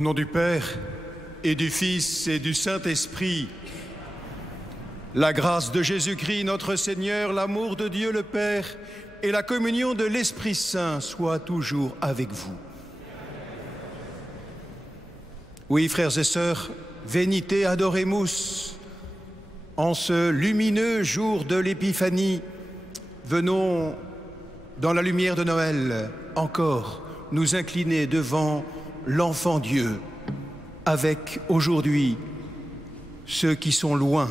Au nom du Père, et du Fils, et du Saint-Esprit, la grâce de Jésus-Christ, notre Seigneur, l'amour de Dieu le Père et la communion de l'Esprit Saint soient toujours avec vous. Oui, frères et sœurs, venite adoremus. En ce lumineux jour de l'Épiphanie, venons, dans la lumière de Noël, encore nous incliner devant l'enfant Dieu, avec aujourd'hui ceux qui sont loin,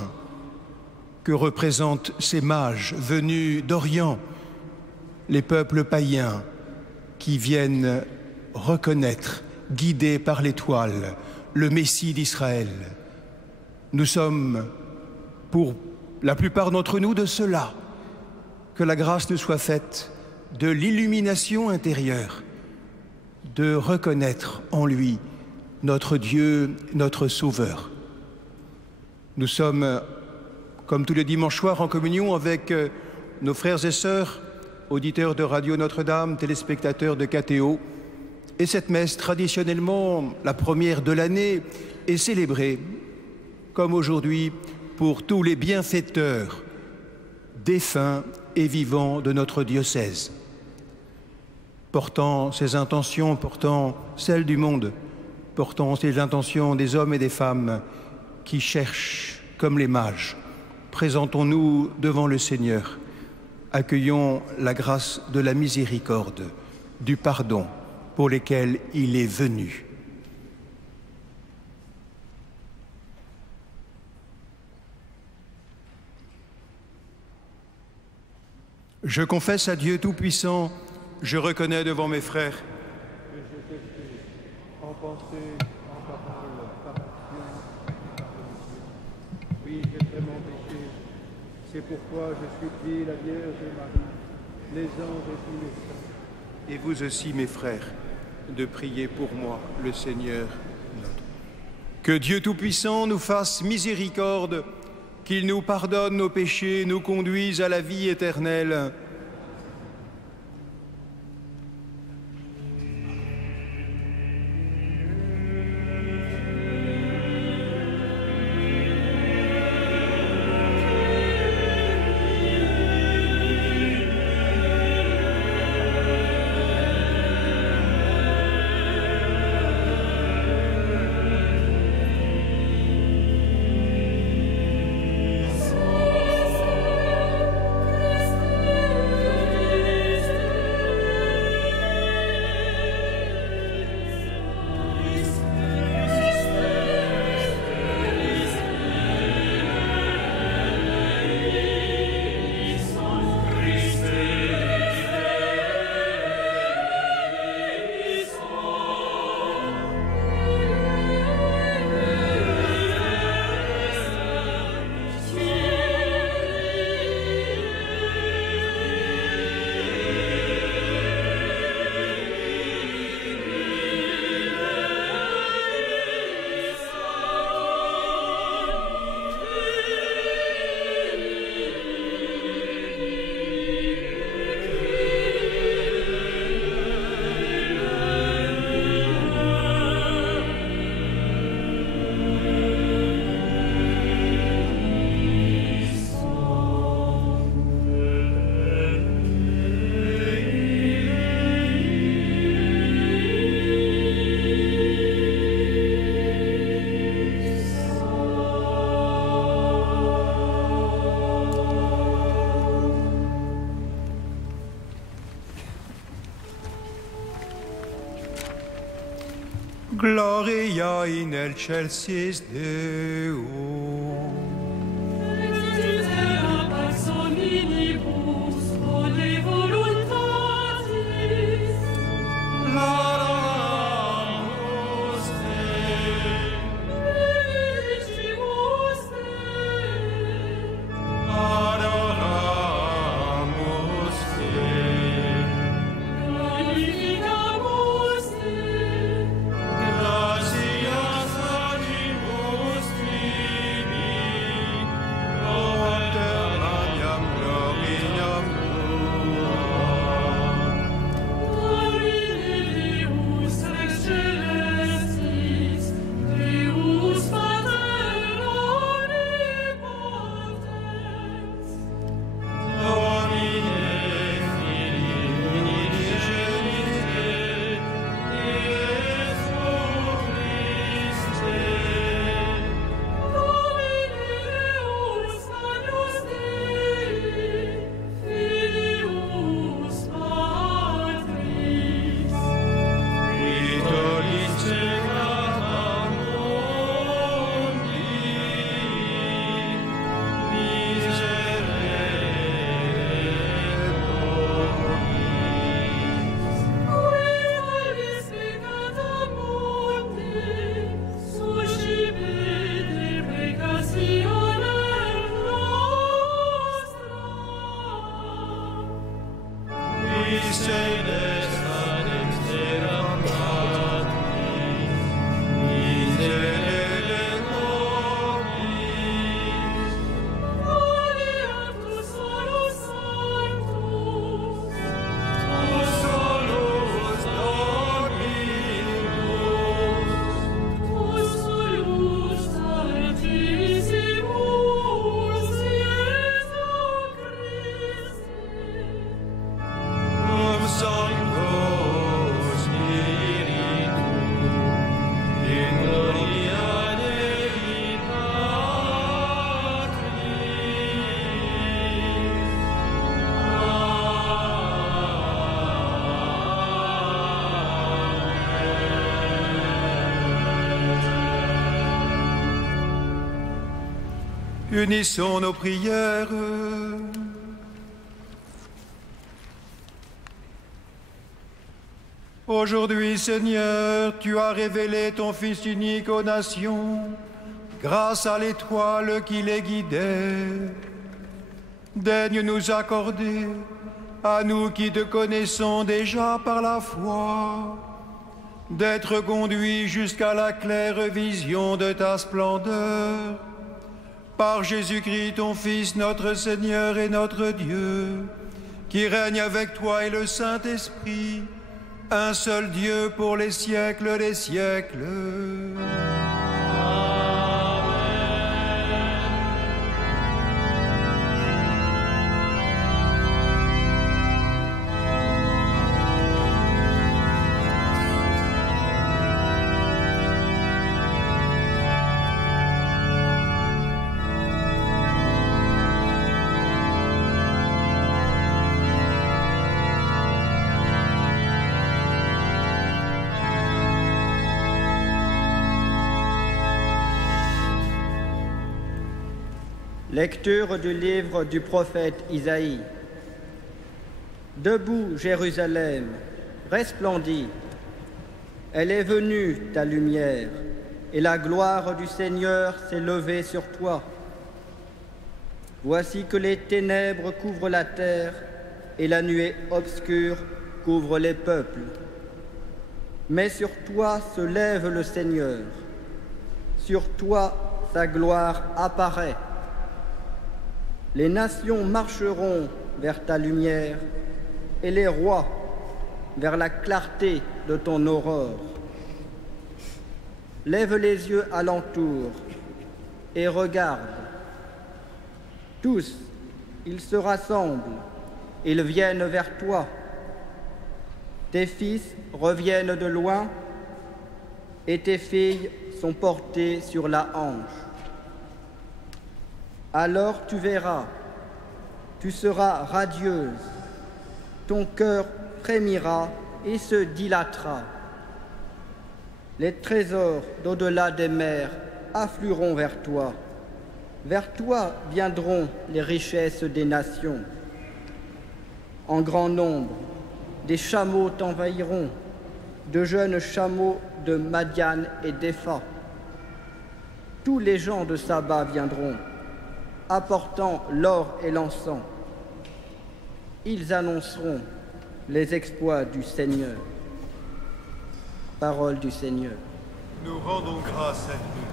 que représentent ces mages venus d'Orient, les peuples païens qui viennent reconnaître, guidés par l'étoile, le Messie d'Israël. Nous sommes, pour la plupart d'entre nous, de cela. Que la grâce nous soit faite de l'illumination intérieure, de reconnaître en lui notre Dieu, notre Sauveur. Nous sommes, comme tous les dimanches soirs, en communion avec nos frères et sœurs, auditeurs de Radio Notre-Dame, téléspectateurs de KTO. Et cette messe, traditionnellement la première de l'année, est célébrée, comme aujourd'hui, pour tous les bienfaiteurs, défunts et vivants de notre diocèse. Portant ces intentions, portant celles du monde, portant ces intentions des hommes et des femmes qui cherchent, comme les mages, présentons-nous devant le Seigneur, accueillons la grâce de la miséricorde, du pardon pour lesquels il est venu. Je confesse à Dieu Tout-Puissant, je reconnais devant mes frères que j'ai péché en pensée, en parole, par action et par omission. Oui, j'ai vraiment péché. C'est pourquoi je supplie la Vierge Marie, les anges et tous les saints, et vous aussi, mes frères, de prier pour moi, le Seigneur notre. Que Dieu Tout-Puissant nous fasse miséricorde, qu'il nous pardonne nos péchés, nous conduise à la vie éternelle. Gloria in excelsis Deo. Gracias a Dios. Unissons nos prières. Aujourd'hui, Seigneur, tu as révélé ton Fils unique aux nations, grâce à l'étoile qui les guidait. Daigne nous accorder, à nous qui te connaissons déjà par la foi, d'être conduits jusqu'à la claire vision de ta splendeur. Par Jésus-Christ, ton Fils, notre Seigneur et notre Dieu, qui règne avec toi et le Saint-Esprit, un seul Dieu pour les siècles des siècles. Lecture du livre du prophète Isaïe. Debout, Jérusalem, resplendis. Elle est venue, ta lumière, et la gloire du Seigneur s'est levée sur toi. Voici que les ténèbres couvrent la terre, et la nuée obscure couvre les peuples. Mais sur toi se lève le Seigneur. Sur toi, sa gloire apparaît. Les nations marcheront vers ta lumière et les rois vers la clarté de ton aurore. Lève les yeux alentour et regarde. Tous, ils se rassemblent, ils viennent vers toi. Tes fils reviennent de loin et tes filles sont portées sur la hanche. Alors tu verras, tu seras radieuse, ton cœur frémira et se dilatera. Les trésors d'au-delà des mers afflueront vers toi viendront les richesses des nations. En grand nombre, des chameaux t'envahiront, de jeunes chameaux de Madian et d'Épha. Tous les gens de Saba viendront, apportant l'or et l'encens. Ils annonceront les exploits du Seigneur. Parole du Seigneur. Nous rendons grâce à Dieu.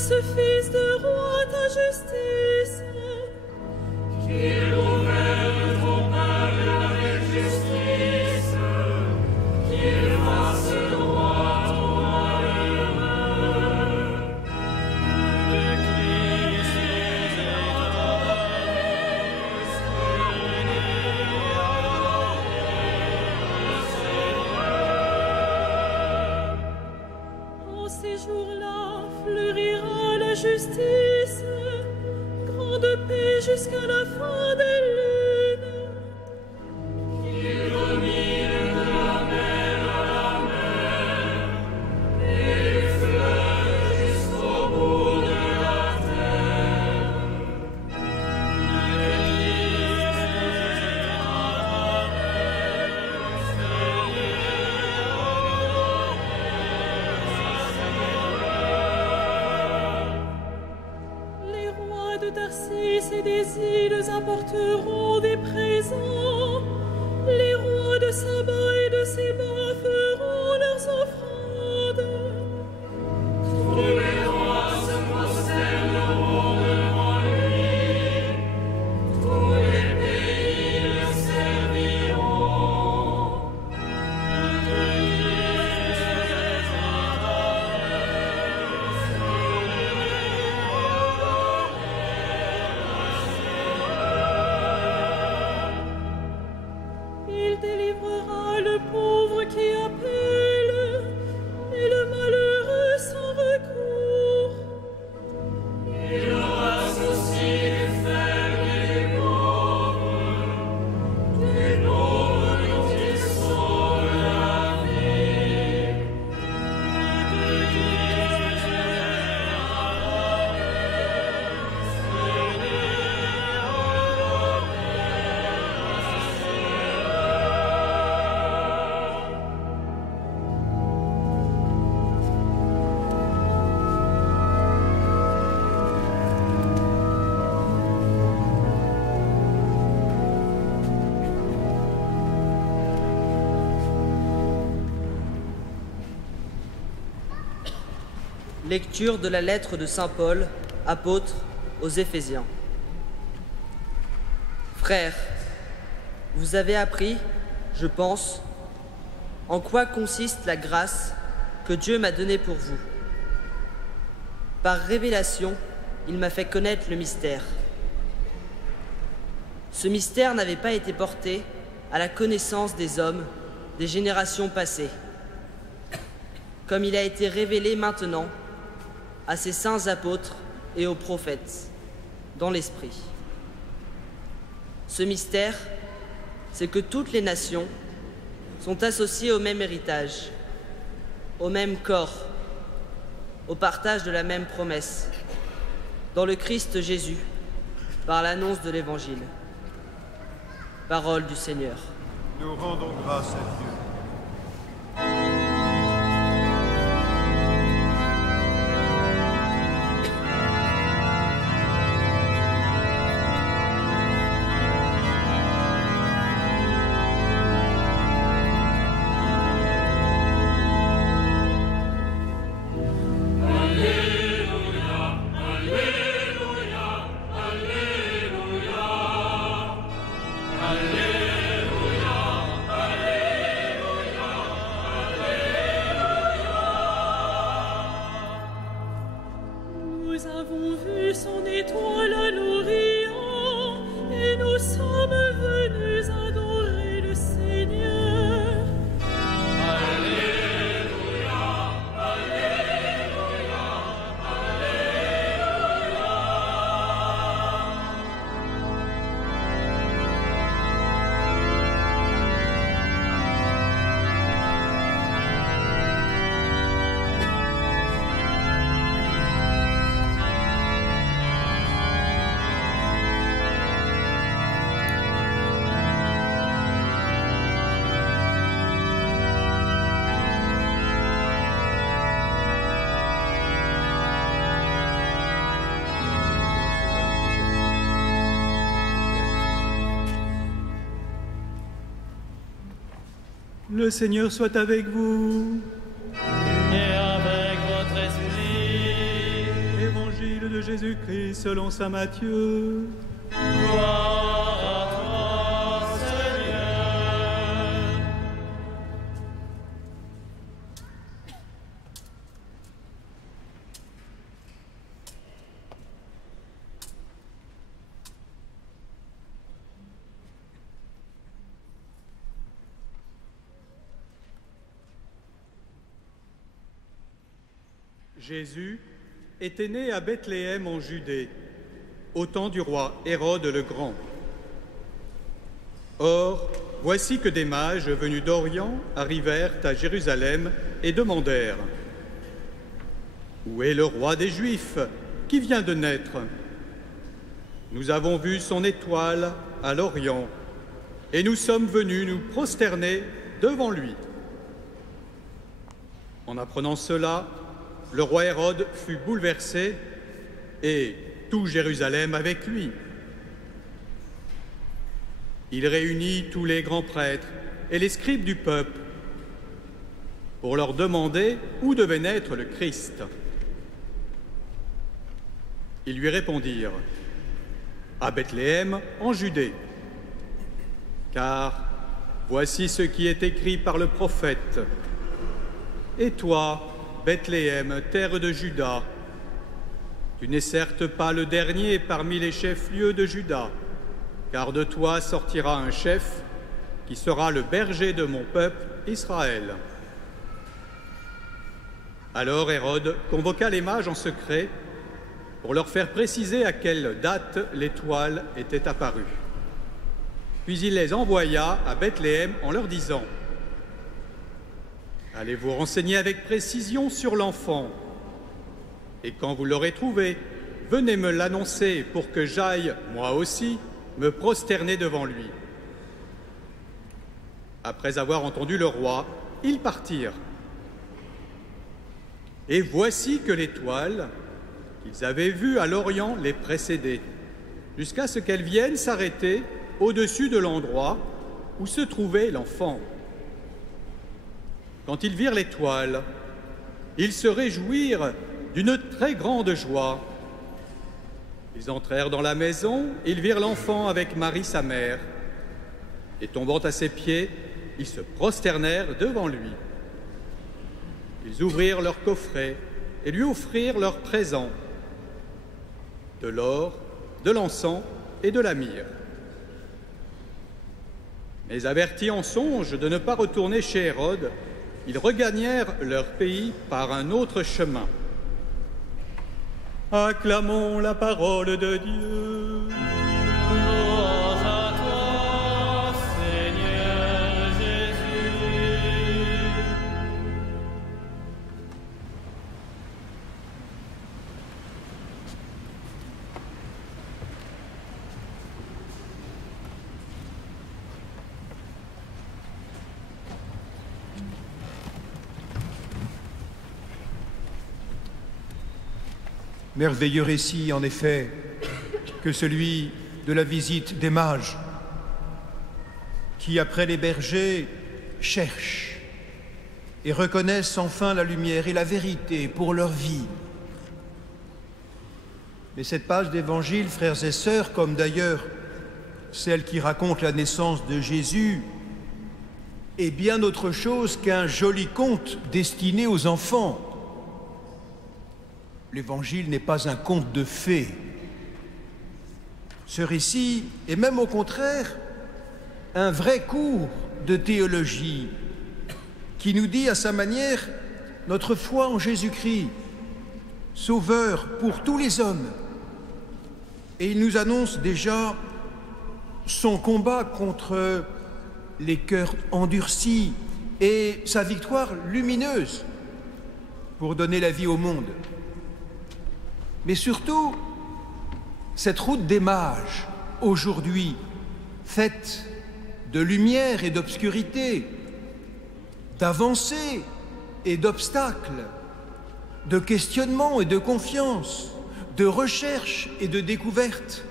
Ce Fils de roi, ta justice, qu'il gouverne ton peuple avec justice, qu'il fasse droit ton malheureux. Le Christ est justice, grande paix jusqu'à la fin des lunes. Il domine de la mer à la mer, et du fleuve jusqu'au bout de la terre. Les rois de Tarsis et des îles apporteront des présents. Les rois de Saba et de Séba feront leurs offrandes. Tous les rois se prosterneront devant lui. Tous les pays le serviront. Il délivrera le pauvre qui appelle et le malheureux sans recours. Il aura souci du faible et du pauvre dont il sauve la vie. Lecture de la lettre de saint Paul, apôtre aux Éphésiens. Frères, vous avez appris, je pense, en quoi consiste la grâce que Dieu m'a donnée pour vous. Par révélation, il m'a fait connaître le mystère. Ce mystère n'avait pas été porté à la connaissance des hommes des générations passées, comme il a été révélé maintenant à ses saints apôtres et aux prophètes, dans l'Esprit. Ce mystère, c'est que toutes les nations sont associées au même héritage, au même corps, au partage de la même promesse, dans le Christ Jésus, par l'annonce de l'Évangile. Parole du Seigneur. Nous rendons grâce à Dieu. Nous avons vu son étoile à l'Orient et nous sommes venus adorer le Seigneur. Alléluia, Alléluia, Le Seigneur soit avec vous. Et avec votre esprit. Évangile de Jésus-Christ selon saint Matthieu. Gloire à toi, Seigneur. Jésus, était né à Bethléem en Judée, au temps du roi Hérode le Grand. Or, voici que des mages venus d'Orient arrivèrent à Jérusalem et demandèrent : « Où est le roi des Juifs qui vient de naître ? Nous avons vu son étoile à l'Orient et nous sommes venus nous prosterner devant lui. » En apprenant cela, le roi Hérode fut bouleversé et tout Jérusalem avec lui. Il réunit tous les grands prêtres et les scribes du peuple pour leur demander où devait naître le Christ. Ils lui répondirent : « À Bethléem, en Judée. Car voici ce qui est écrit par le prophète. Et toi, Bethléem, terre de Juda, tu n'es certes pas le dernier parmi les chefs-lieux de Juda, car de toi sortira un chef qui sera le berger de mon peuple Israël. » Alors Hérode convoqua les mages en secret pour leur faire préciser à quelle date l'étoile était apparue. Puis il les envoya à Bethléem en leur disant : « Allez vous renseigner avec précision sur l'enfant, et quand vous l'aurez trouvé, venez me l'annoncer pour que j'aille, moi aussi, me prosterner devant lui. » Après avoir entendu le roi, ils partirent. Et voici que l'étoile qu'ils avaient vue à l'Orient les précédait, jusqu'à ce qu'elle vienne s'arrêter au-dessus de l'endroit où se trouvait l'enfant. Quand ils virent l'étoile, ils se réjouirent d'une très grande joie. Ils entrèrent dans la maison, ils virent l'enfant avec Marie sa mère, et tombant à ses pieds, ils se prosternèrent devant lui. Ils ouvrirent leur coffret et lui offrirent leurs présents, de l'or, de l'encens et de la myrrhe. Mais avertis en songe de ne pas retourner chez Hérode, ils regagnèrent leur pays par un autre chemin. Acclamons la parole de Dieu. Gloire à toi, Seigneur Jésus. Merveilleux récit, en effet, que celui de la visite des mages, qui, après les bergers, cherchent et reconnaissent enfin la lumière et la vérité pour leur vie. Mais cette page d'Évangile, frères et sœurs, comme d'ailleurs celle qui raconte la naissance de Jésus, est bien autre chose qu'un joli conte destiné aux enfants. L'Évangile n'est pas un conte de fées. Ce récit est même au contraire un vrai cours de théologie qui nous dit à sa manière notre foi en Jésus-Christ, sauveur pour tous les hommes. Et il nous annonce déjà son combat contre les cœurs endurcis et sa victoire lumineuse pour donner la vie au monde. Mais surtout, cette route des mages, aujourd'hui, faite de lumière et d'obscurité, d'avancées et d'obstacles, de questionnement et de confiance, de recherche et de découverte,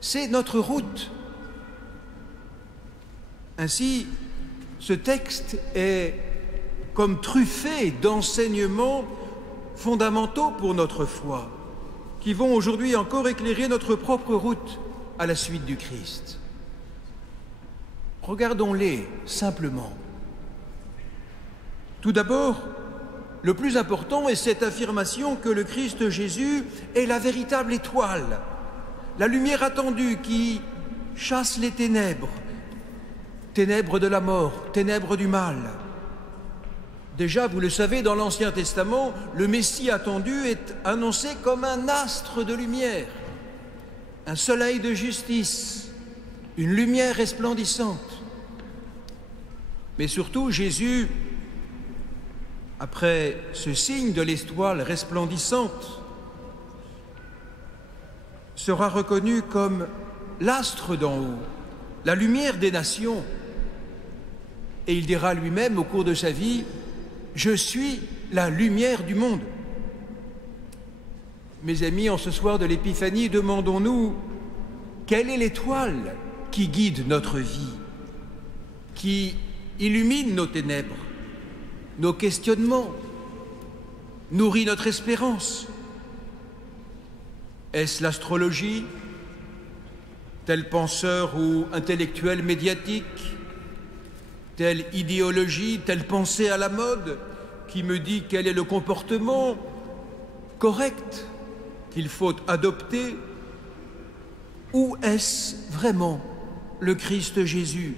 c'est notre route. Ainsi, ce texte est comme truffé d'enseignements fondamentaux pour notre foi, qui vont aujourd'hui encore éclairer notre propre route à la suite du Christ. Regardons-les simplement. Tout d'abord, le plus important est cette affirmation que le Christ Jésus est la véritable étoile, la lumière attendue qui chasse les ténèbres, ténèbres de la mort, ténèbres du mal, Déjà, vous le savez, dans l'Ancien Testament, le Messie attendu est annoncé comme un astre de lumière, un soleil de justice, une lumière resplendissante. Mais surtout, Jésus, après ce signe de l'étoile resplendissante, sera reconnu comme l'astre d'en haut, la lumière des nations. Et il dira lui-même au cours de sa vie, « Je suis la lumière du monde ». Mes amis, en ce soir de l'Épiphanie, demandons-nous quelle est l'étoile qui guide notre vie, qui illumine nos ténèbres, nos questionnements, nourrit notre espérance. Est-ce l'astrologie, tel penseur ou intellectuel médiatique, telle idéologie, telle pensée à la mode qui me dit quel est le comportement correct qu'il faut adopter? Ou est-ce vraiment le Christ Jésus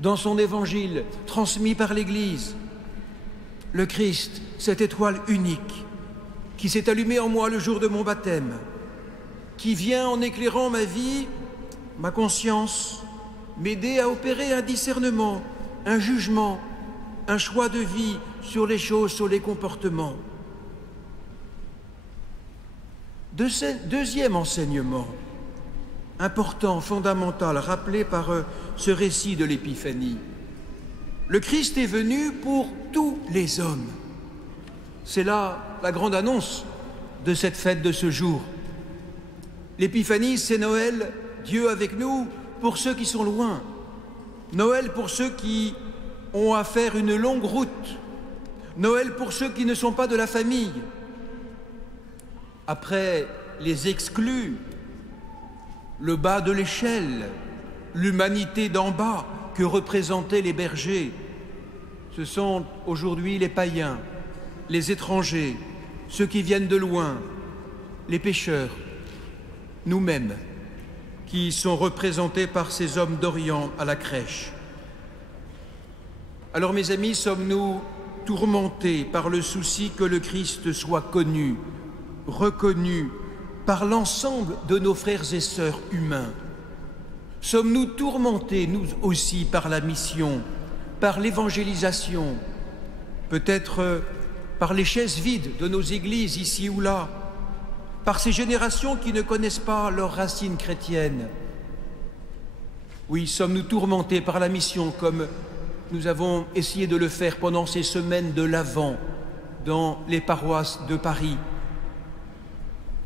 dans son évangile transmis par l'Église? Le Christ, cette étoile unique qui s'est allumée en moi le jour de mon baptême, qui vient en éclairant ma vie, ma conscience, m'aider à opérer un discernement, un jugement, un choix de vie sur les choses, sur les comportements. Deuxième enseignement, important, fondamental, rappelé par ce récit de l'Épiphanie. Le Christ est venu pour tous les hommes. C'est là la grande annonce de cette fête de ce jour. L'Épiphanie, c'est Noël, Dieu avec nous, pour ceux qui sont loin. Noël pour ceux qui ont à faire une longue route. Noël pour ceux qui ne sont pas de la famille. Après les exclus, le bas de l'échelle, l'humanité d'en bas que représentaient les bergers, ce sont aujourd'hui les païens, les étrangers, ceux qui viennent de loin, les pécheurs, nous-mêmes, qui sont représentés par ces hommes d'Orient à la crèche. Alors, mes amis, sommes-nous tourmentés par le souci que le Christ soit connu, reconnu par l'ensemble de nos frères et sœurs humains? Sommes-nous tourmentés, nous aussi, par la mission, par l'évangélisation, peut-être par les chaises vides de nos églises ici ou là, par ces générations qui ne connaissent pas leurs racines chrétiennes? Oui, sommes-nous tourmentés par la mission comme nous avons essayé de le faire pendant ces semaines de l'Avent dans les paroisses de Paris?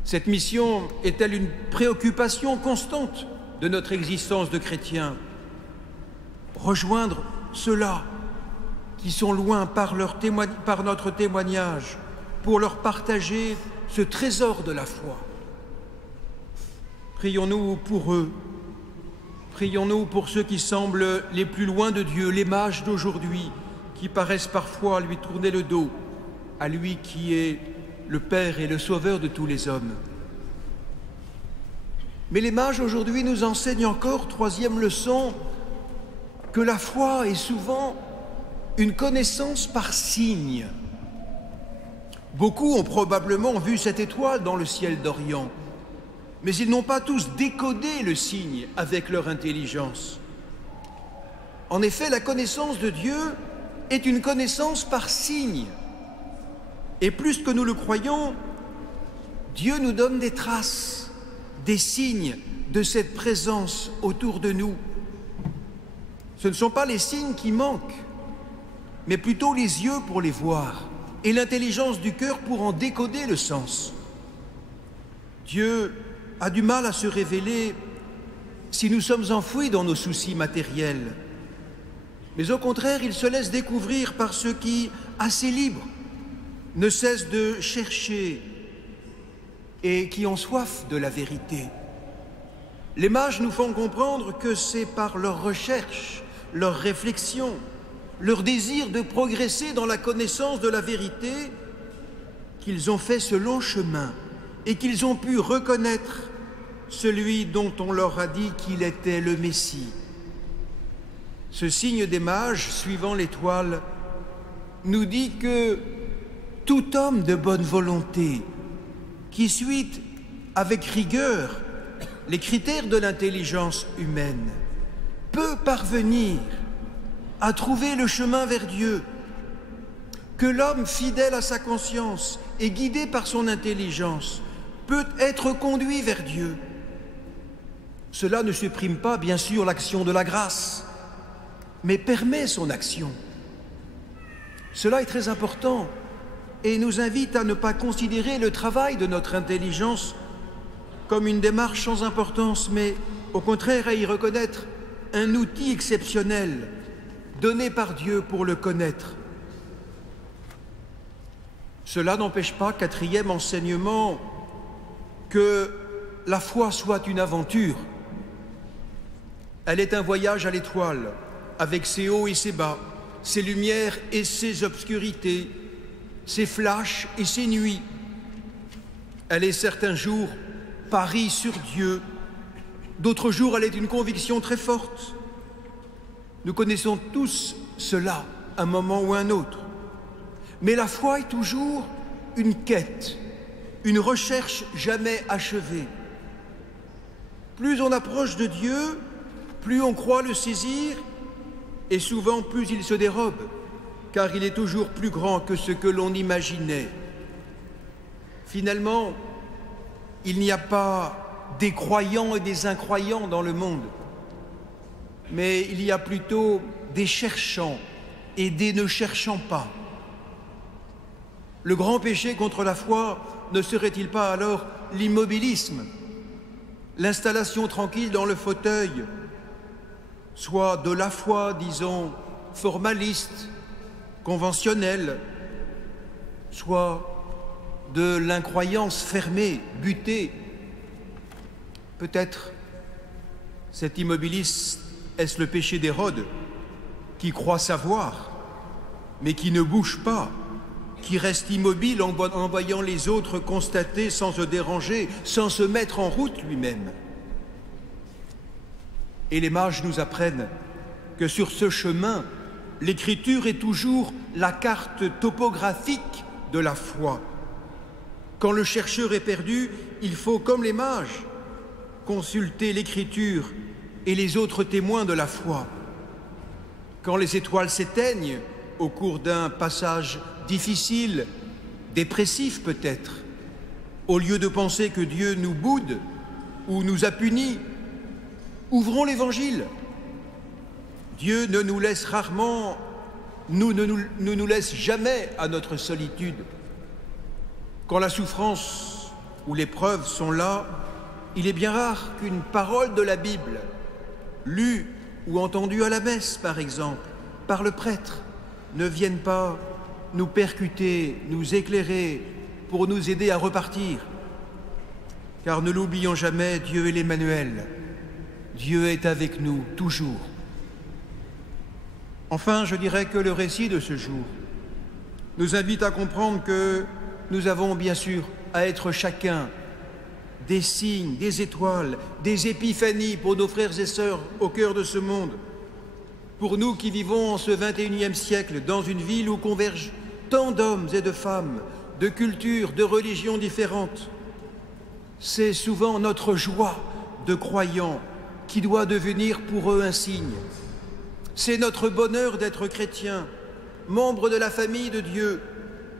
Cette mission est-elle une préoccupation constante de notre existence de chrétiens? Rejoindre ceux-là qui sont loin par notre témoignage, pour leur partager ce trésor de la foi. Prions-nous pour eux. Prions-nous pour ceux qui semblent les plus loin de Dieu, les mages d'aujourd'hui, qui paraissent parfois lui tourner le dos, à lui qui est le Père et le Sauveur de tous les hommes. Mais les mages aujourd'hui nous enseignent encore, troisième leçon, que la foi est souvent une connaissance par signe. Beaucoup ont probablement vu cette étoile dans le ciel d'Orient, mais ils n'ont pas tous décodé le signe avec leur intelligence. En effet, la connaissance de Dieu est une connaissance par signe. Et plus que nous le croyons, Dieu nous donne des traces, des signes de cette présence autour de nous. Ce ne sont pas les signes qui manquent, mais plutôt les yeux pour les voir et l'intelligence du cœur pour en décoder le sens. Dieu a du mal à se révéler si nous sommes enfouis dans nos soucis matériels. Mais au contraire, il se laisse découvrir par ceux qui, assez libres, ne cessent de chercher et qui ont soif de la vérité. Les mages nous font comprendre que c'est par leur recherche, leur réflexion, leur désir de progresser dans la connaissance de la vérité qu'ils ont fait ce long chemin et qu'ils ont pu reconnaître celui dont on leur a dit qu'il était le Messie. Ce signe des mages, suivant l'étoile, nous dit que tout homme de bonne volonté qui suit avec rigueur les critères de l'intelligence humaine peut parvenir à trouver le chemin vers Dieu, que l'homme fidèle à sa conscience et guidé par son intelligence peut être conduit vers Dieu. Cela ne supprime pas, bien sûr, l'action de la grâce, mais permet son action. Cela est très important et nous invite à ne pas considérer le travail de notre intelligence comme une démarche sans importance, mais au contraire à y reconnaître un outil exceptionnel donné par Dieu pour le connaître. Cela n'empêche pas, quatrième enseignement, que la foi soit une aventure. Elle est un voyage à l'étoile, avec ses hauts et ses bas, ses lumières et ses obscurités, ses flashs et ses nuits. Elle est certains jours pari sur Dieu, d'autres jours elle est une conviction très forte. Nous connaissons tous cela, un moment ou un autre. Mais la foi est toujours une quête, une recherche jamais achevée. Plus on approche de Dieu, plus on croit le saisir, et souvent plus il se dérobe, car il est toujours plus grand que ce que l'on imaginait. Finalement, il n'y a pas des croyants et des incroyants dans le monde, mais il y a plutôt des cherchants et des ne cherchant pas. Le grand péché contre la foi ne serait-il pas alors l'immobilisme, l'installation tranquille dans le fauteuil, soit de la foi, disons, formaliste, conventionnelle, soit de l'incroyance fermée, butée. Peut-être cet immobilisme est-ce le péché d'Hérode, qui croit savoir, mais qui ne bouge pas, qui reste immobile en voyant les autres constater sans se déranger, sans se mettre en route lui-même. Et les mages nous apprennent que sur ce chemin, l'écriture est toujours la carte topographique de la foi. Quand le chercheur est perdu, il faut, comme les mages, consulter l'écriture et les autres témoins de la foi. Quand les étoiles s'éteignent au cours d'un passage difficile, dépressif peut-être, au lieu de penser que Dieu nous boude ou nous a punis, ouvrons l'Évangile. Dieu ne nous laisse rarement, ne nous laisse jamais à notre solitude. Quand la souffrance ou l'épreuve sont là, il est bien rare qu'une parole de la Bible, lue ou entendue à la messe par exemple, par le prêtre, ne vienne pas nous percuter, nous éclairer, pour nous aider à repartir. Car ne l'oublions jamais, Dieu est l'Emmanuel. Dieu est avec nous toujours. Enfin, je dirais que le récit de ce jour nous invite à comprendre que nous avons bien sûr à être chacun des signes, des étoiles, des épiphanies pour nos frères et sœurs au cœur de ce monde. Pour nous qui vivons en ce XXIe siècle dans une ville où convergent tant d'hommes et de femmes, de cultures, de religions différentes, c'est souvent notre joie de croyants qui doit devenir pour eux un signe. C'est notre bonheur d'être chrétiens, membres de la famille de Dieu,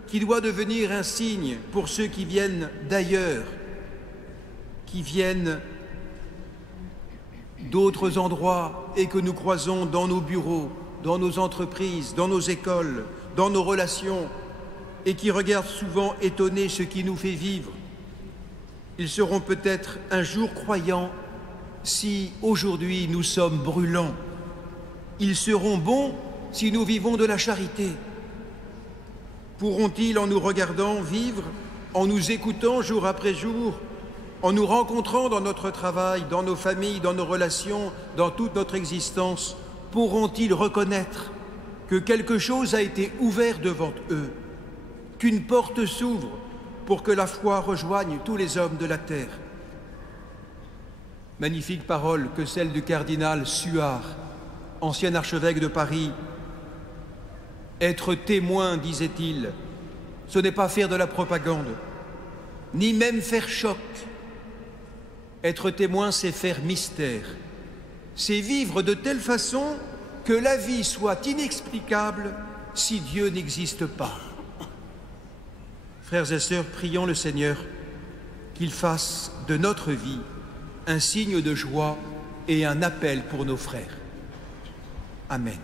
qui doit devenir un signe pour ceux qui viennent d'ailleurs, qui viennent d'autres endroits et que nous croisons dans nos bureaux, dans nos entreprises, dans nos écoles, dans nos relations, et qui regardent souvent étonnés ce qui nous fait vivre. Ils seront peut-être un jour croyants si aujourd'hui nous sommes brûlants. Ils seront bons si nous vivons de la charité. Pourront-ils, en nous regardant vivre, en nous écoutant jour après jour, en nous rencontrant dans notre travail, dans nos familles, dans nos relations, dans toute notre existence, pourront-ils reconnaître que quelque chose a été ouvert devant eux, qu'une porte s'ouvre pour que la foi rejoigne tous les hommes de la terre? Magnifique parole que celle du cardinal Suard, ancien archevêque de Paris, Être témoin, disait-il, ce n'est pas faire de la propagande, ni même faire choc. Être témoin, c'est faire mystère. C'est vivre de telle façon que la vie soit inexplicable si Dieu n'existe pas. Frères et sœurs, prions le Seigneur qu'il fasse de notre vie un signe de joie et un appel pour nos frères. Amen.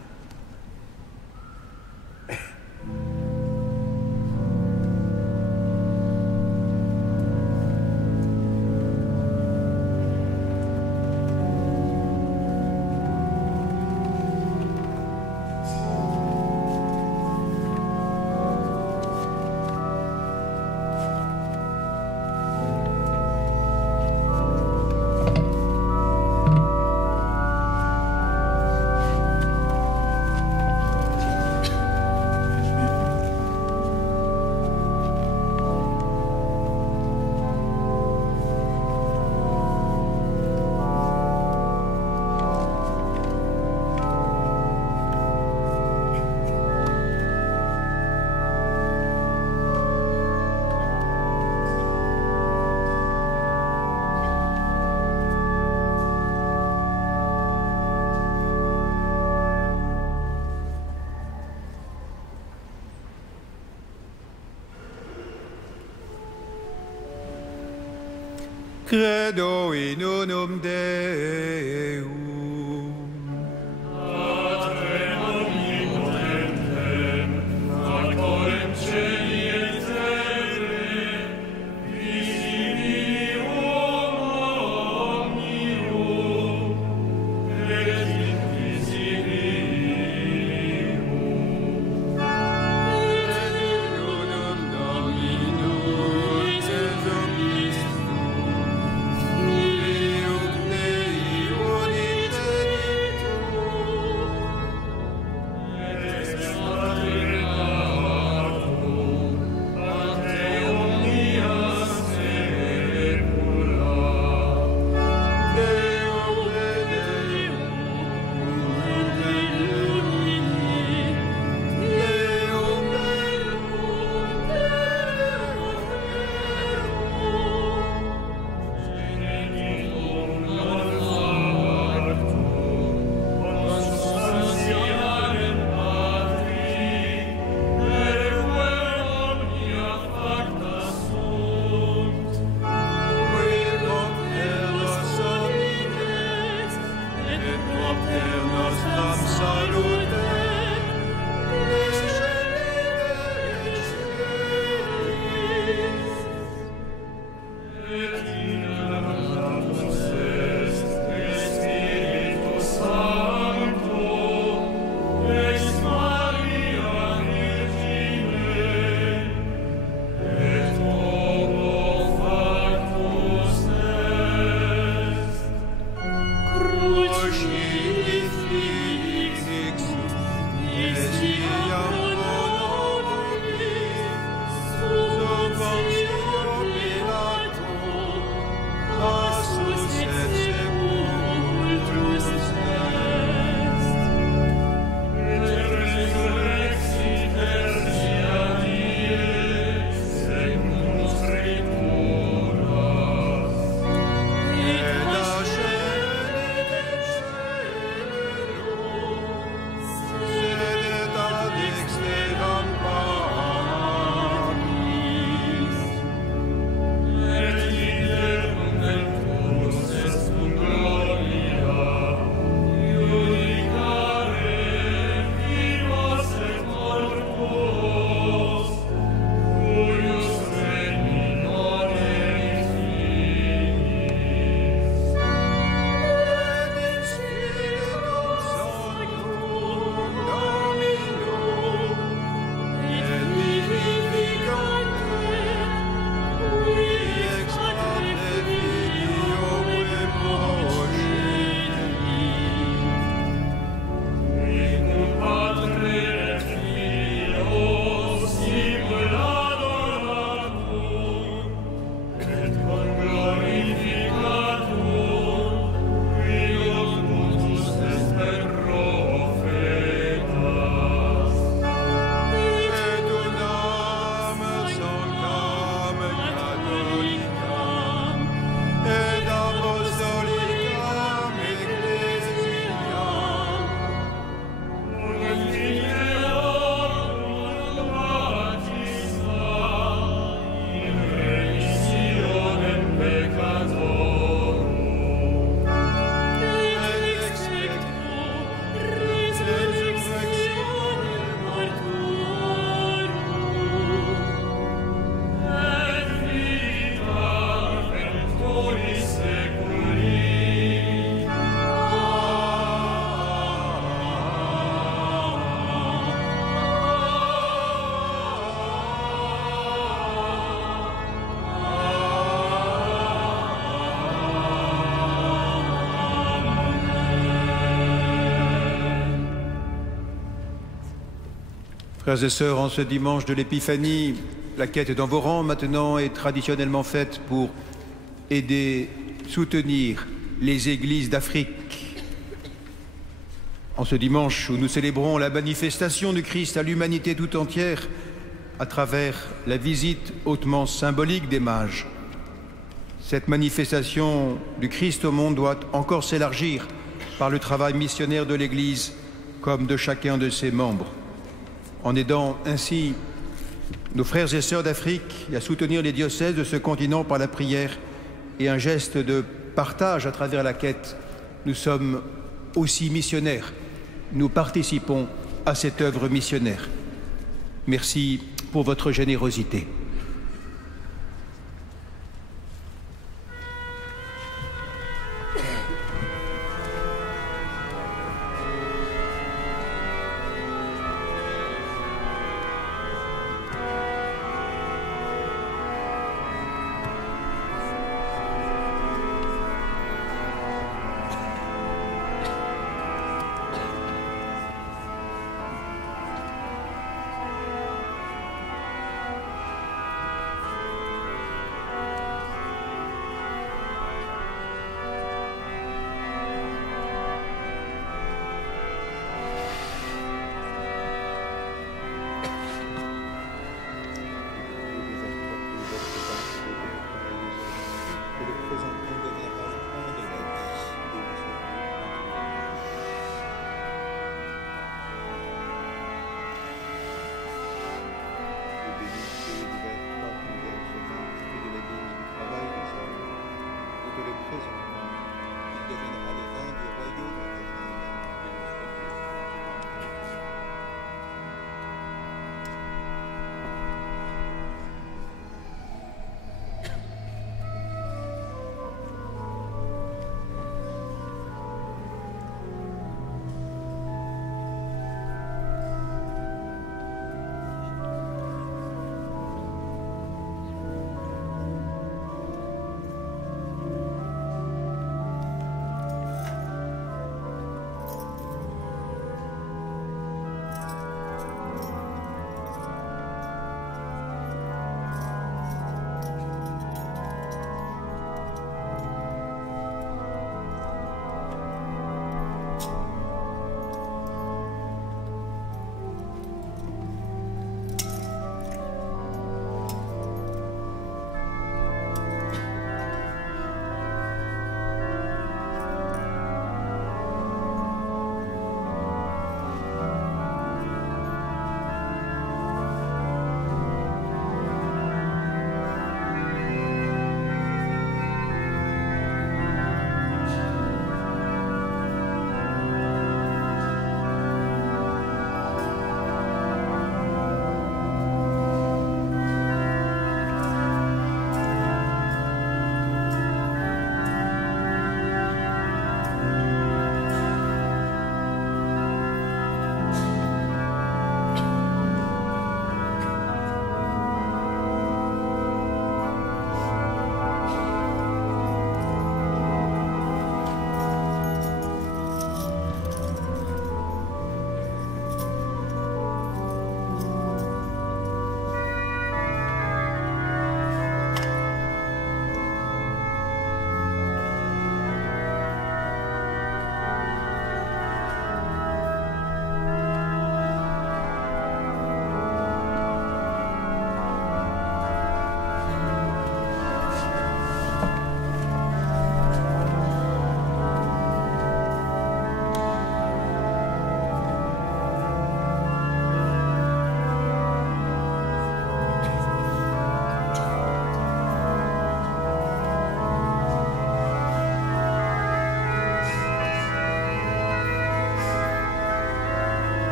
Credo in unum Deum. Patrem omnipotentem, factorem caeli et terrae, visibilium omnium et invisibilium. Et in unum Dominus et omnis Frères et sœurs, en ce dimanche de l'Épiphanie, la quête dans vos rangs maintenant est traditionnellement faite pour aider, soutenir les églises d'Afrique. En ce dimanche où nous célébrons la manifestation du Christ à l'humanité tout entière à travers la visite hautement symbolique des mages, cette manifestation du Christ au monde doit encore s'élargir par le travail missionnaire de l'Église comme de chacun de ses membres, en aidant ainsi nos frères et sœurs d'Afrique et à soutenir les diocèses de ce continent par la prière et un geste de partage à travers la quête. Nous sommes aussi missionnaires. Nous participons à cette œuvre missionnaire. Merci pour votre générosité.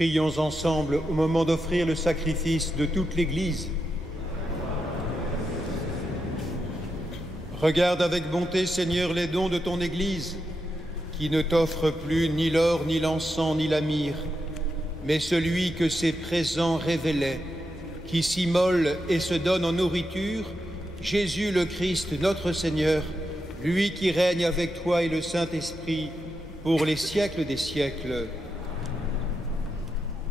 Prions ensemble au moment d'offrir le sacrifice de toute l'Église. Regarde avec bonté, Seigneur, les dons de ton Église, qui ne t'offre plus ni l'or, ni l'encens, ni la myrrhe, mais celui que ses présents révélaient, qui s'immole et se donne en nourriture, Jésus le Christ, notre Seigneur, lui qui règne avec toi et le Saint-Esprit pour les siècles des siècles.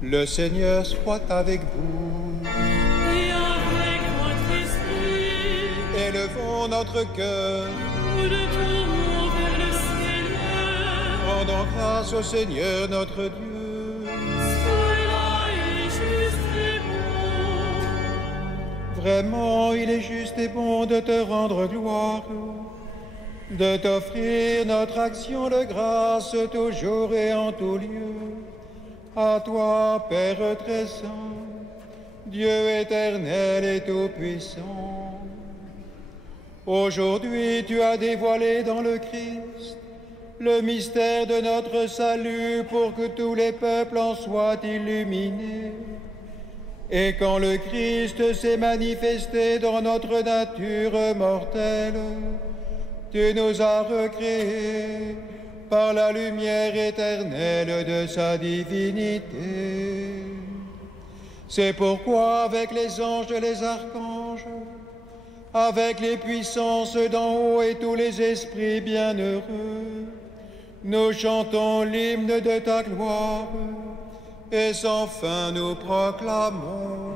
Le Seigneur soit avec vous. Et avec votre esprit, Élevons notre cœur. nous le tournons vers le Seigneur. Rendons grâce au Seigneur notre Dieu. Cela est juste et bon. Vraiment, il est juste et bon de te rendre gloire, de t'offrir notre action de grâce toujours et en tout lieu. À toi, Père très saint, Dieu éternel et tout-puissant. Aujourd'hui, tu as dévoilé dans le Christ le mystère de notre salut pour que tous les peuples en soient illuminés. Et quand le Christ s'est manifesté dans notre nature mortelle, tu nous as recréés par la lumière éternelle de sa divinité. C'est pourquoi avec les anges et les archanges, avec les puissances d'en haut et tous les esprits bienheureux, nous chantons l'hymne de ta gloire et sans fin nous proclamons.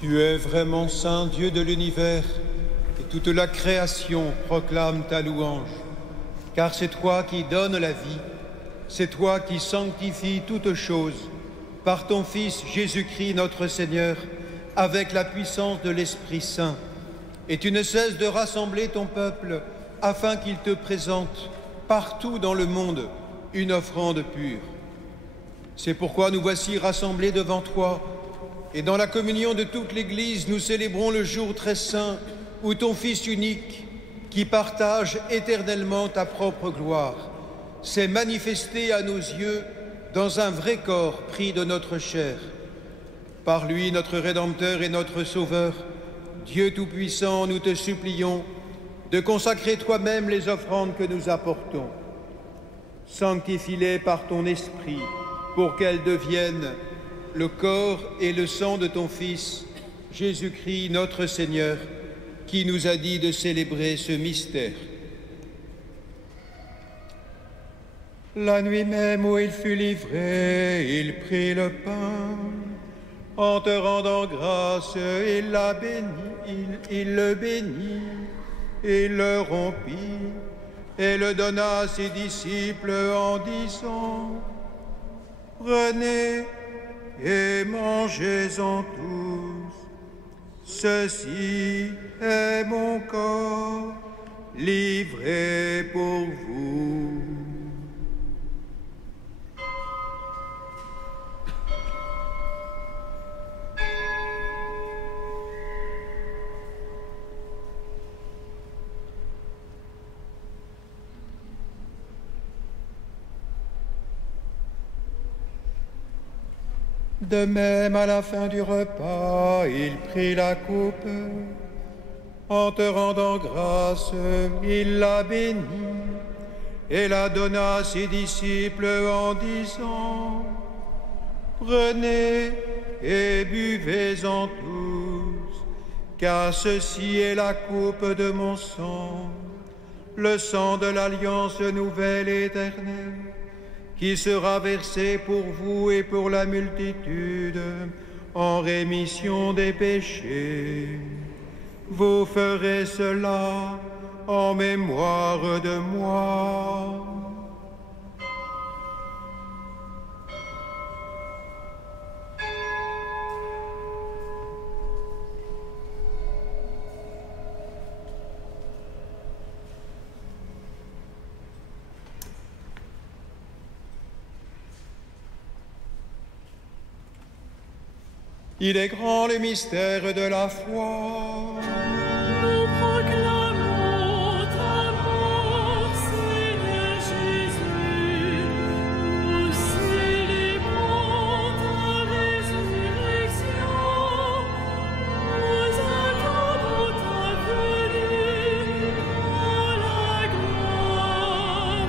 Tu es vraiment saint, Dieu de l'univers, et toute la création proclame ta louange. Car c'est toi qui donnes la vie, c'est toi qui sanctifies toutes choses, par ton Fils Jésus-Christ notre Seigneur, avec la puissance de l'Esprit Saint. Et tu ne cesses de rassembler ton peuple, afin qu'il te présente, partout dans le monde, une offrande pure. C'est pourquoi nous voici rassemblés devant toi, et dans la communion de toute l'Église, nous célébrons le jour très saint où ton Fils unique, qui partage éternellement ta propre gloire, s'est manifesté à nos yeux dans un vrai corps pris de notre chair. Par lui, notre Rédempteur et notre Sauveur, Dieu Tout-Puissant, nous te supplions de consacrer toi-même les offrandes que nous apportons. Sanctifie-les par ton Esprit pour qu'elles deviennent le corps et le sang de ton Fils, Jésus-Christ, notre Seigneur, qui nous a dit de célébrer ce mystère. La nuit même où il fut livré, il prit le pain. En te rendant grâce, il la bénit, il le bénit, il le rompit et le donna à ses disciples en disant, « Prenez et mangez-en tous, ceci est mon corps livré pour vous. » De même, à la fin du repas, il prit la coupe. En te rendant grâce, il la bénit et la donna à ses disciples en disant, « Prenez et buvez-en tous, car ceci est la coupe de mon sang, le sang de l'alliance nouvelle et éternelle, qui sera versé pour vous et pour la multitude en rémission des péchés. Vous ferez cela en mémoire de moi. » Il est grand le mystère de la foi. Nous proclamons ta mort, Seigneur Jésus. Nous célébrons ta résurrection. Nous attendons ta venue dans la gloire.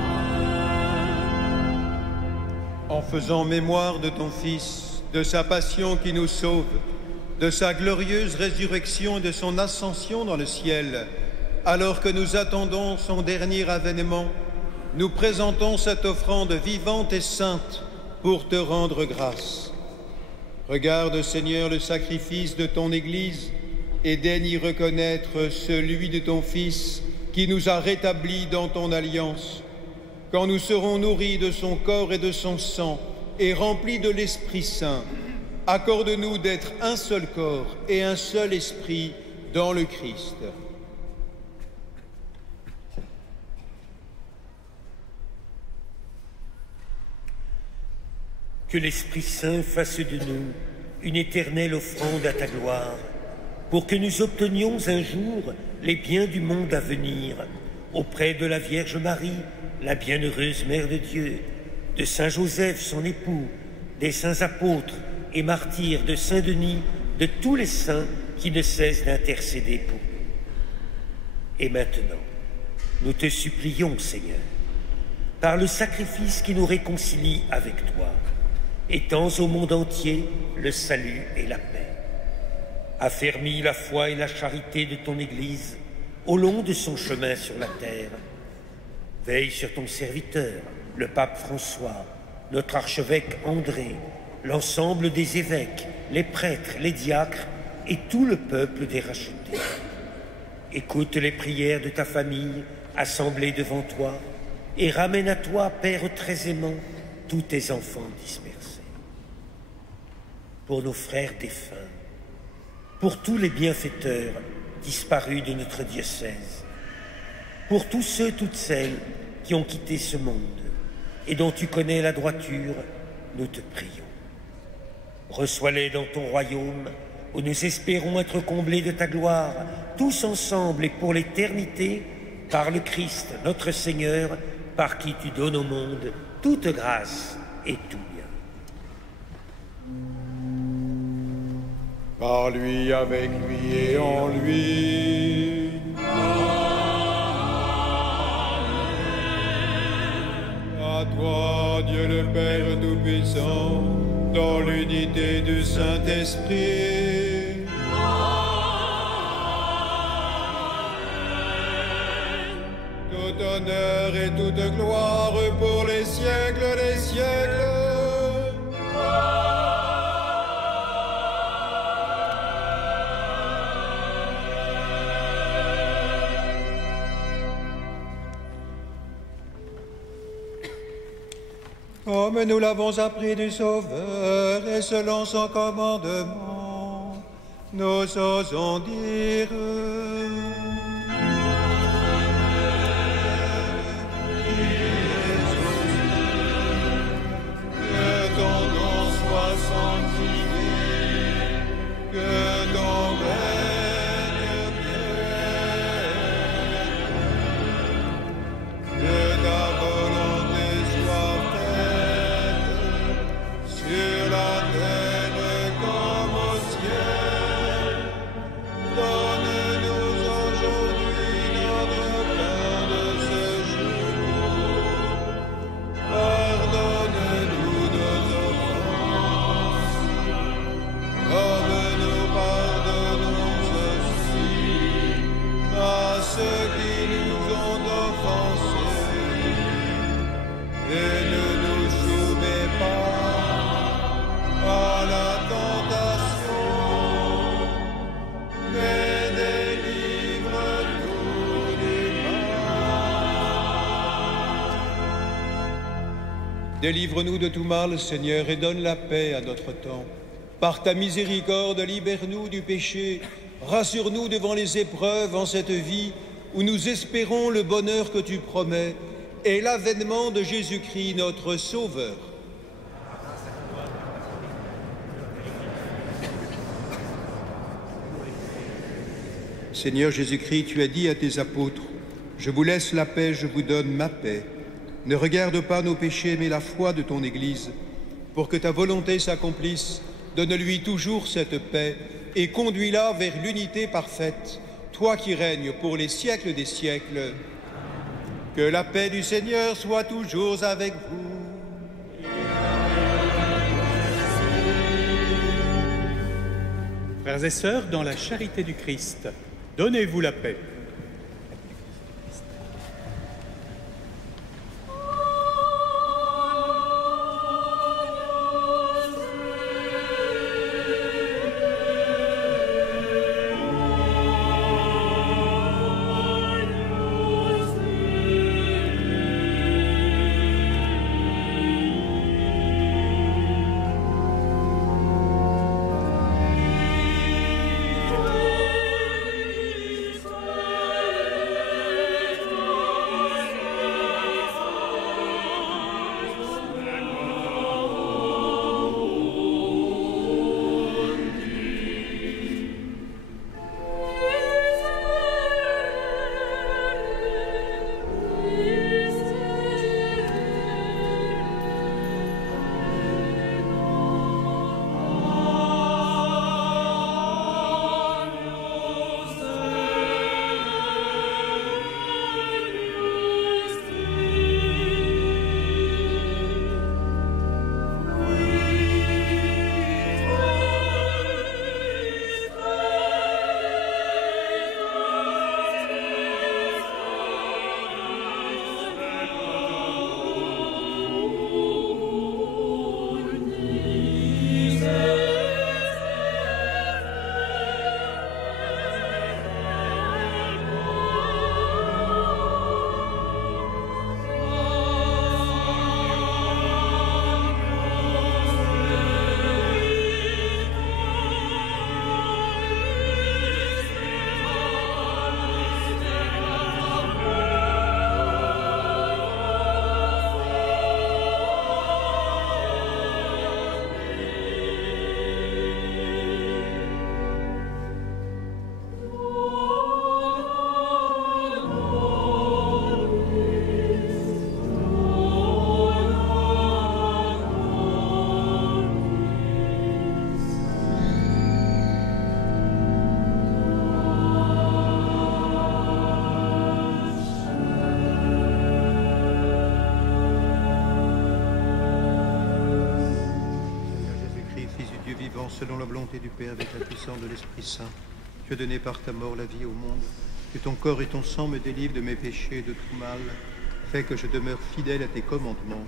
En faisant mémoire de ton Fils, de sa passion qui nous sauve, de sa glorieuse résurrection et de son ascension dans le ciel, alors que nous attendons son dernier avènement, nous présentons cette offrande vivante et sainte pour te rendre grâce. Regarde, Seigneur, le sacrifice de ton Église et daigne y reconnaître celui de ton Fils qui nous a rétablis dans ton alliance. Quand nous serons nourris de son corps et de son sang, et remplis de l'Esprit Saint, accorde-nous d'être un seul corps et un seul esprit dans le Christ. Que l'Esprit Saint fasse de nous une éternelle offrande à ta gloire, pour que nous obtenions un jour les biens du monde à venir, auprès de la Vierge Marie, la bienheureuse Mère de Dieu, de Saint Joseph, son époux, des saints apôtres et martyrs de Saint-Denis, de tous les saints qui ne cessent d'intercéder pour nous. Et maintenant, nous te supplions, Seigneur, par le sacrifice qui nous réconcilie avec toi, étends au monde entier le salut et la paix. Affermis la foi et la charité de ton Église au long de son chemin sur la terre. Veille sur ton serviteur, le pape François, notre archevêque André, l'ensemble des évêques, les prêtres, les diacres et tout le peuple des rachetés. Écoute les prières de ta famille assemblée devant toi et ramène à toi, Père très aimant, tous tes enfants dispersés. Pour nos frères défunts, pour tous les bienfaiteurs disparus de notre diocèse, pour tous ceux, toutes celles qui ont quitté ce monde et dont tu connais la droiture, nous te prions. Reçois-les dans ton royaume, où nous espérons être comblés de ta gloire, tous ensemble et pour l'éternité, par le Christ, notre Seigneur, par qui tu donnes au monde toute grâce et tout bien. Par lui, avec lui et en lui. À toi, Dieu le Père Tout-Puissant, dans l'unité du Saint-Esprit. Tout honneur et toute gloire pour les siècles des siècles. Comme nous l'avons appris du Sauveur et selon son commandement, nous osons dire... Que ton nom soit sanctifié, que ton règne vienne, que ta volonté soit faite sur la terre comme au ciel. Donne-nous aujourd'hui notre pain de ce jour. Pardonne-nous nos offenses, comme nous pardonnons aussi à ceux qui nous ont offensés. Et ne nous soumets pas à la tentation, mais délivre-nous du mal. Délivre-nous de tout mal, Seigneur, et donne la paix à notre temps. Par ta miséricorde, libère-nous du péché, rassure-nous devant les épreuves en cette vie où nous espérons le bonheur que tu promets et l'avènement de Jésus-Christ, notre Sauveur. Seigneur Jésus-Christ, tu as dit à tes apôtres, « Je vous laisse la paix, je vous donne ma paix. Ne regarde pas nos péchés, mais la foi de ton Église. Pour que ta volonté s'accomplisse, donne-lui toujours cette paix et conduis-la vers l'unité parfaite, toi qui règnes pour les siècles des siècles. Que la paix du Seigneur soit toujours avec vous. » Frères et sœurs, dans la charité du Christ, donnez-vous la paix. Selon la volonté du Père, avec la puissance de l'Esprit Saint, tu as donné par ta mort la vie au monde. Que ton corps et ton sang me délivrent de mes péchés et de tout mal. Fais que je demeure fidèle à tes commandements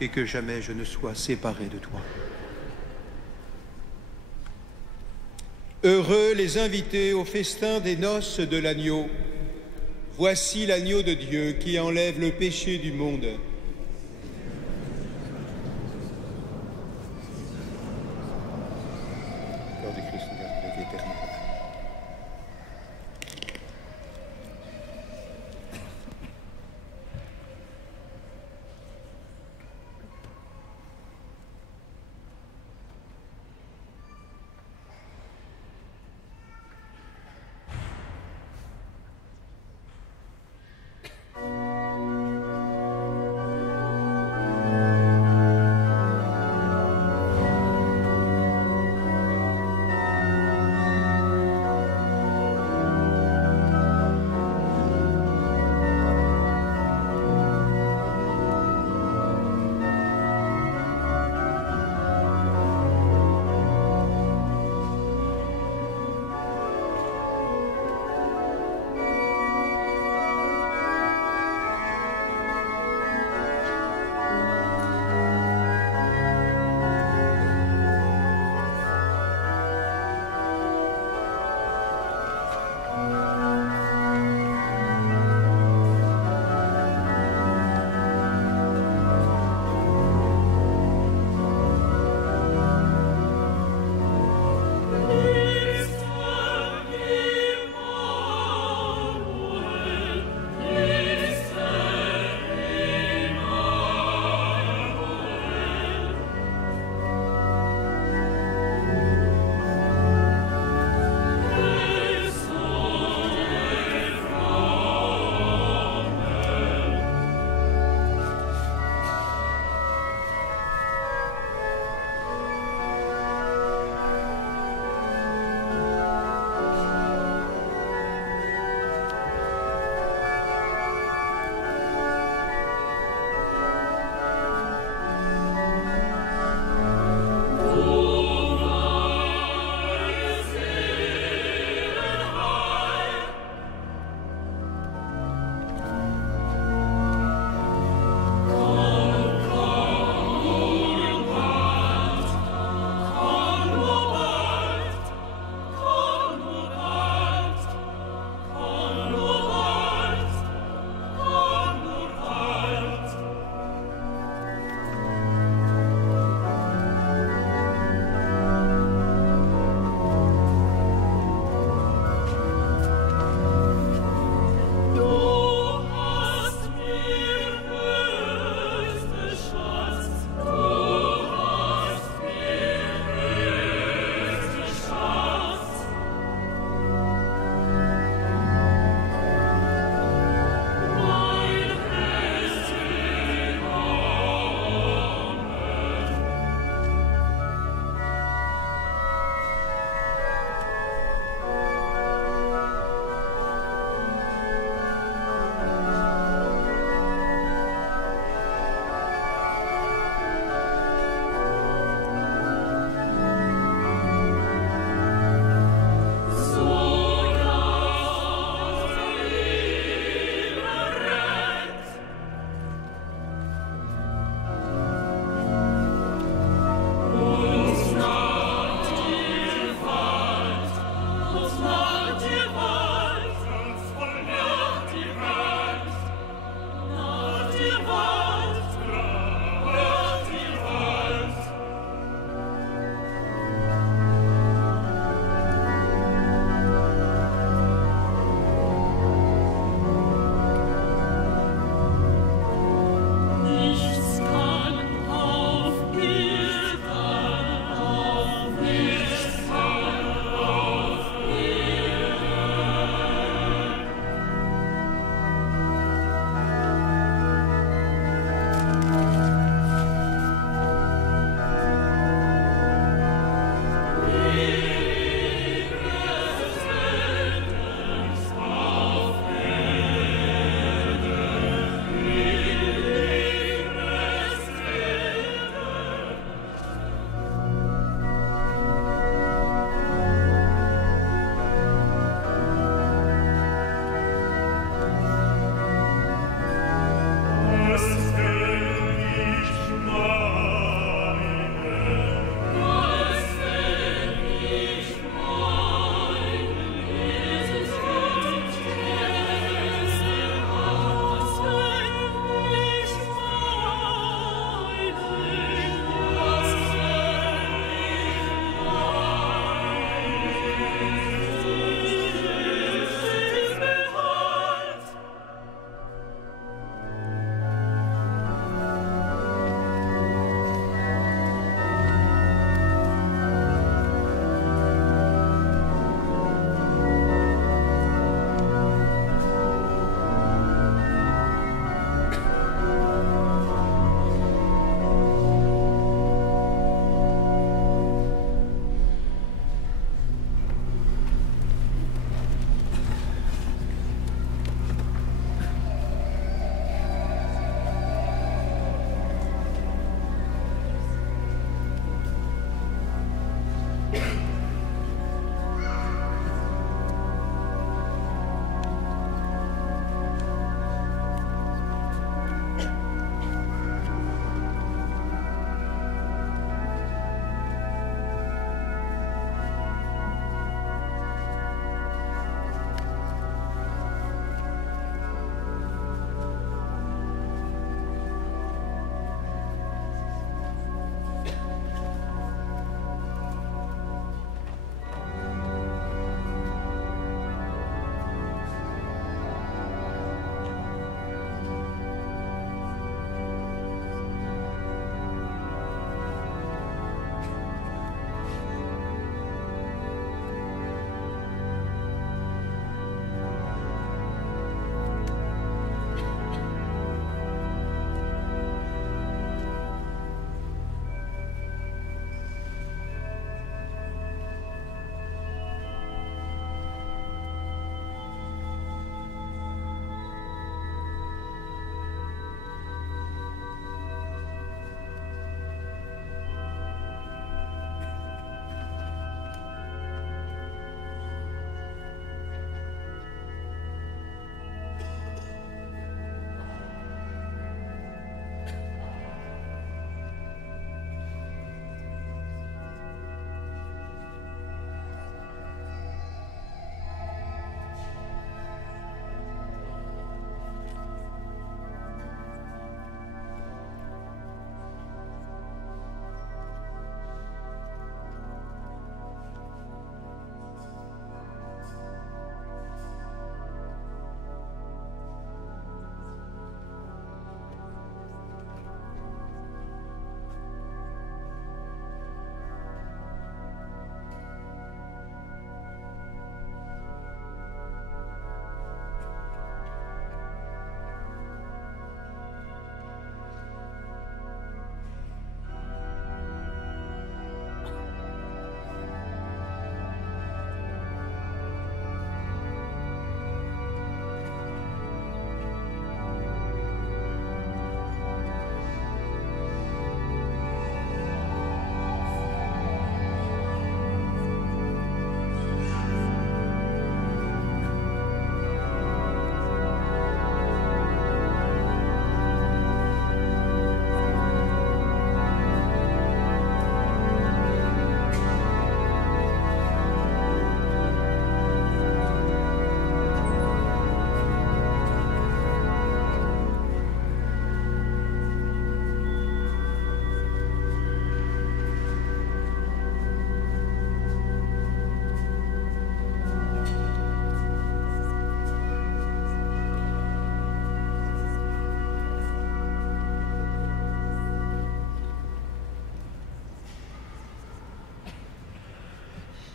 et que jamais je ne sois séparé de toi. Heureux les invités au festin des noces de l'agneau. Voici l'agneau de Dieu qui enlève le péché du monde.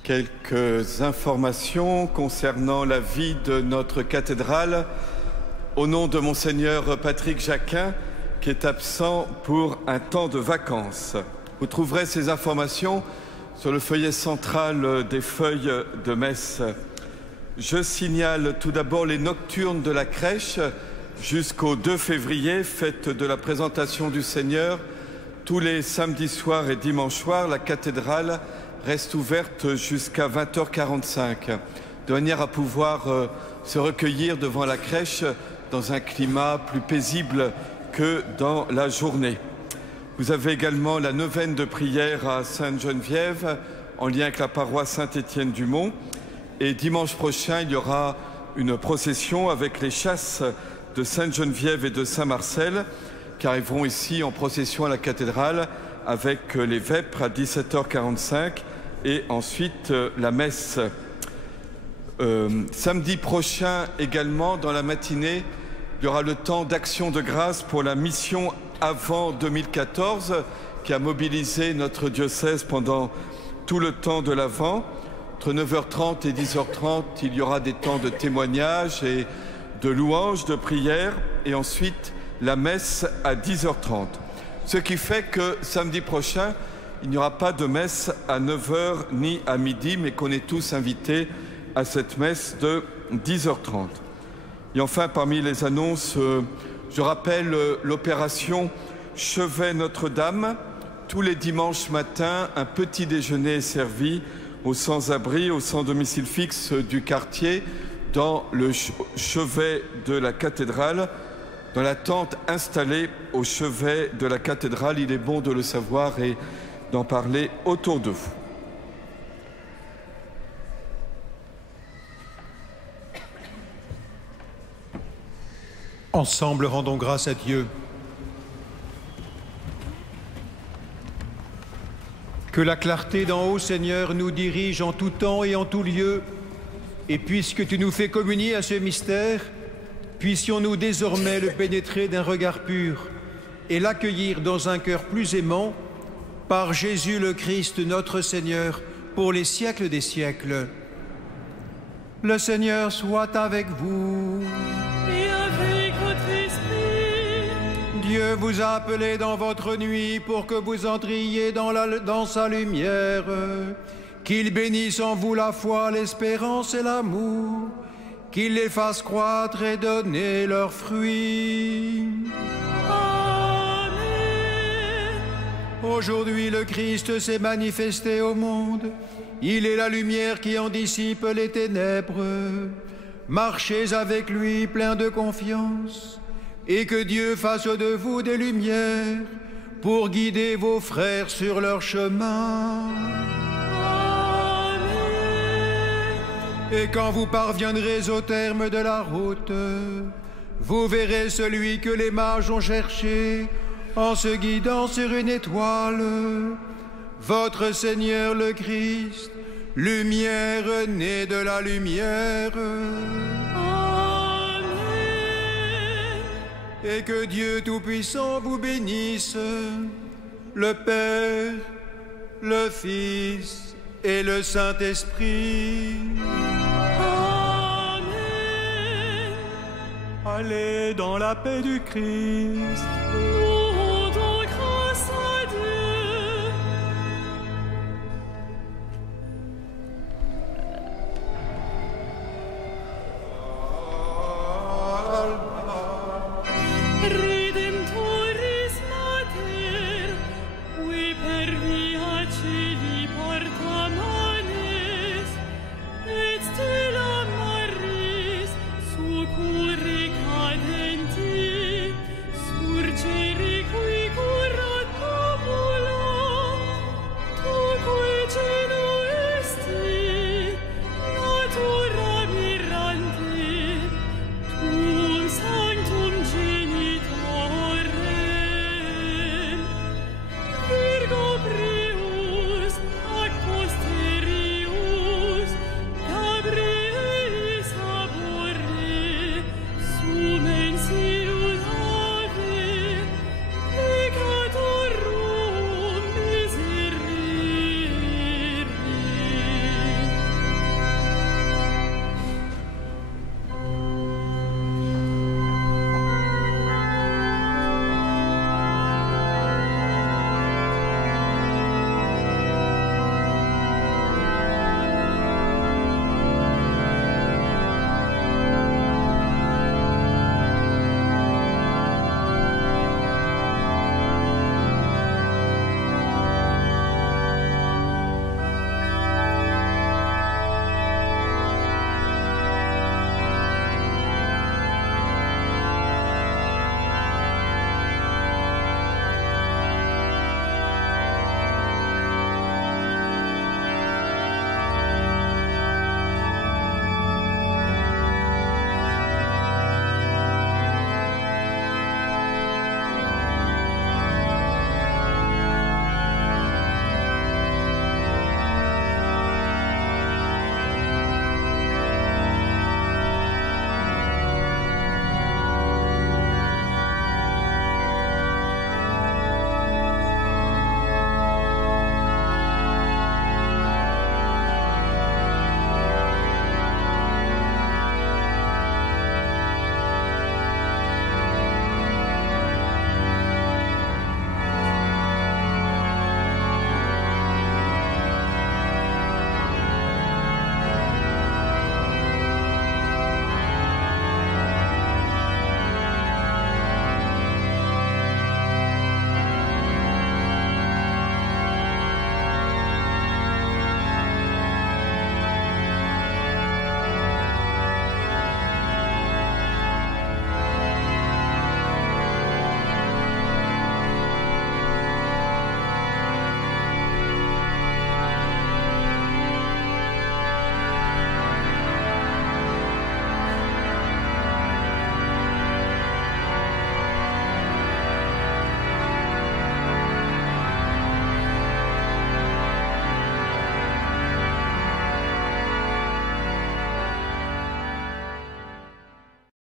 Quelques informations concernant la vie de notre cathédrale au nom de Monseigneur Patrick Jacquin, qui est absent pour un temps de vacances. Vous trouverez ces informations sur le feuillet central des feuilles de messe. Je signale tout d'abord les nocturnes de la crèche jusqu'au 2 février, fête de la présentation du Seigneur. Tous les samedis soirs et dimanches soirs, la cathédrale reste ouverte jusqu'à 20h45, de manière à pouvoir se recueillir devant la crèche dans un climat plus paisible que dans la journée. Vous avez également la neuvaine de prière à Sainte-Geneviève, en lien avec la paroisse Saint-Étienne-du-Mont. Et dimanche prochain, il y aura une procession avec les chasses de Sainte-Geneviève et de Saint-Marcel, qui arriveront ici en procession à la cathédrale avec les vêpres à 17h45 et ensuite la messe. Samedi prochain également, dans la matinée, il y aura le temps d'action de grâce pour la mission avant 2014 qui a mobilisé notre diocèse pendant tout le temps de l'Avent. Entre 9h30 et 10h30, il y aura des temps de témoignages et de louanges, de prières, et ensuite la messe à 10h30. Ce qui fait que samedi prochain, il n'y aura pas de messe à 9h ni à midi, mais qu'on est tous invités à cette messe de 10h30. Et enfin, parmi les annonces, je rappelle l'opération Chevet Notre-Dame. Tous les dimanches matins, un petit déjeuner est servi aux sans-abri, aux sans-domicile fixe du quartier, dans le chevet de la cathédrale, dans la tente installée au chevet de la cathédrale. Il est bon de le savoir et d'en parler autour de vous. Ensemble, rendons grâce à Dieu. Que la clarté d'en haut, Seigneur, nous dirige en tout temps et en tout lieu. Et puisque tu nous fais communier à ce mystère, puissions-nous désormais le pénétrer d'un regard pur et l'accueillir dans un cœur plus aimant, par Jésus le Christ, notre Seigneur, pour les siècles des siècles. Le Seigneur soit avec vous. Et avec votre esprit. Dieu vous a appelé dans votre nuit pour que vous entriez dans sa lumière. Qu'il bénisse en vous la foi, l'espérance et l'amour. Qu'il les fasse croître et donner leurs fruits. Amen. Aujourd'hui, le Christ s'est manifesté au monde. Il est la lumière qui en dissipe les ténèbres. Marchez avec lui plein de confiance, et que Dieu fasse de vous des lumières pour guider vos frères sur leur chemin. Et quand vous parviendrez au terme de la route, vous verrez celui que les mages ont cherché en se guidant sur une étoile, votre Seigneur le Christ, lumière née de la lumière. Amen. Et que Dieu Tout-Puissant vous bénisse, le Père, le Fils et le Saint-Esprit. Amen. Allez dans la paix du Christ. Gloire